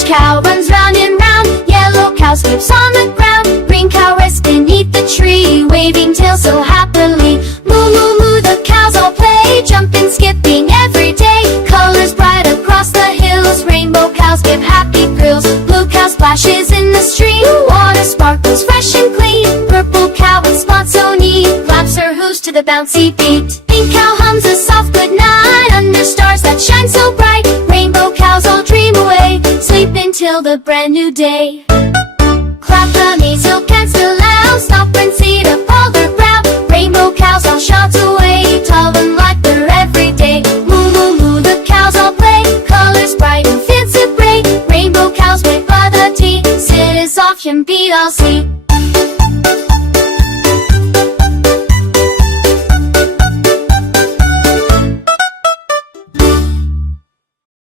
Orange cow runs round and round, yellow cow skips on the ground, green cow rests beneath the tree, waving tails so happily. Moo moo moo, the cows all play, jumping, skipping every day. Colors bright across the hills, rainbow cows give happy thrills. Blue cow splashes in the stream, water sparkles fresh and clean. Purple cow with spots so neat, claps her hooves to the bouncy beat. Pink cow hums a soft good night under stars that shine so bright. Rainbow cows all dream away, sleep until the brand new day. Clap the knees, heel pants to loud, stop and see the polder ground. Rainbow cows all shout away, tell them like they're every day. Moo moo moo, the cows all play, colors bright and fancy bright. Rainbow cows wave by the tea, sit as off and beat all see.